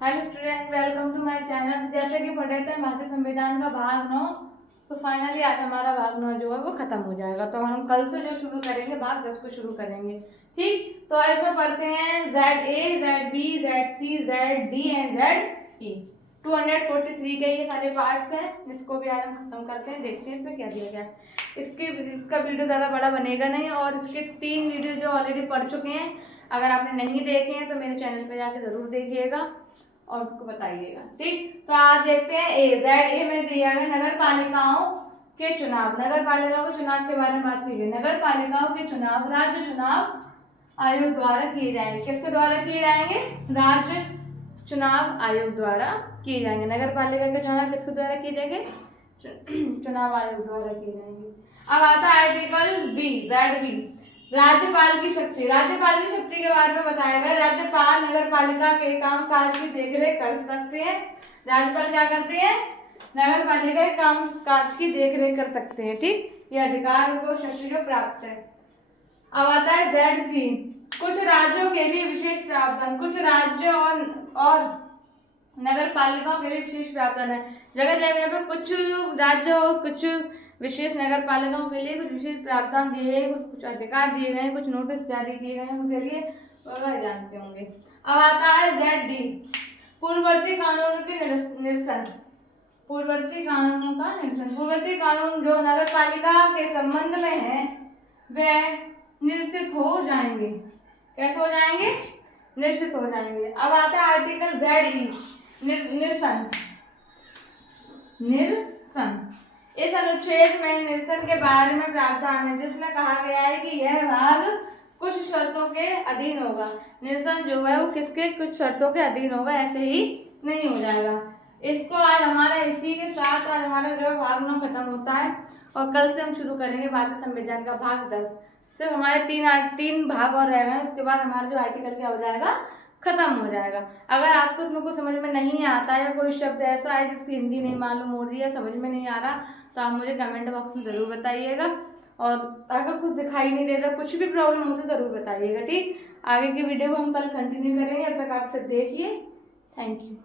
Hello student, welcome to my channel. जैसे कि पढ़े थे भारतीय संविधान का भाग 9, तो फाइनली आज हमारा भाग 9 जो है वो खत्म हो जाएगा। तो हम कल से जो शुरू करेंगे भाग 10 को शुरू करेंगे। ठीक, तो इसमें पढ़ते हैं ZA, ZB, ZC, ZD and ZE। 243 के ये सारे पार्ट्स हैं, इसको भी आज हम खत्म करते हैं। देखते हैं इसमें क्या दिया गया। इसका वीडियो ज़्यादा बड़ा बनेगा नहीं, और इसके 3 वीडियो जो ऑलरेडी पढ़ चुके हैं, अगर आपने नहीं देखे हैं तो मेरे चैनल पे जाके ज़रूर देखिएगा और उसको बताइएगा। ठीक, तो आज देखते हैं ZA में दिया है नगर पालिकाओं के चुनाव। नगर पालिकाओं के चुनाव के बारे में बात की गई। नगर पालिकाओं के चुनाव राज्य चुनाव आयोग द्वारा किए जाएंगे। किसके द्वारा किए जाएंगे? राज्य चुनाव आयोग द्वारा किए जाएंगे। नगर पालिका के चुनाव किसके द्वारा किए जाएंगे? चुनाव आयोग द्वारा किए जाएंगे। अब आता है आर्टिकल बी, ZB, राज्यपाल की शक्ति। राज्यपाल की शक्ति के बारे में बताया गया। राज्यपाल नगर पालिका के काम काज की देखरेख कर सकते हैं। राज्यपाल क्या करते हैं? नगर पालिका के काम काज की देखरेख कर सकते हैं। ठीक, ये अधिकार उनको शक्ति को प्राप्त है। अब आता है ZC, कुछ राज्यों के लिए विशेष प्रावधान। कुछ राज्यों और नगर पालिकाओं के लिए विशेष प्रावधान है। जगह जगह पे कुछ राज्यों और कुछ विशेष नगर पालिकाओं के लिए कुछ विशेष प्रावधान दिए गए, कुछ अधिकार दिए गए, कुछ नोटिस जारी किए गए उनके लिए, वह जानते होंगे। अब आता है ZD, पूर्ववर्ती कानूनों के निरसन। पूर्ववर्ती कानूनों का निरसन। पूर्ववर्ती कानून जो नगर पालिका के संबंध में है वे निरसित हो जाएंगे। कैसे हो जाएंगे? निरसित हो जाएंगे। अब आता है आर्टिकल ZE, निरसन। इस अनुच्छेद में निरसन के बारे में प्रावधान है, जिसमें कहा गया है कि यह भाग कुछ शर्तों के अधीन होगा। निरसन जो है वो किसके? कुछ शर्तों के अधीन होगा, ऐसे ही नहीं हो जाएगा। इसको आज हमारा इसी के साथ आज हमारा जो भाग 9 खत्म होता है, और कल से हम शुरू करेंगे भारतीय संविधान का भाग 10। सिर्फ हमारे तीन भाग और रह गए, उसके बाद हमारा जो आर्टिकल क्या हो जाएगा? खत्म हो जाएगा। अगर आपको इसमें कुछ समझ में नहीं आता या कोई शब्द ऐसा है जिसकी हिंदी नहीं मालूम हो रही है, समझ में नहीं आ रहा, तो आप मुझे कमेंट बॉक्स में ज़रूर बताइएगा। और अगर कुछ दिखाई नहीं देता, कुछ भी प्रॉब्लम हो तो ज़रूर बताइएगा। ठीक, आगे की वीडियो को हम कल कंटिन्यू करेंगे। अब तक आप सब देखिए। Thank you.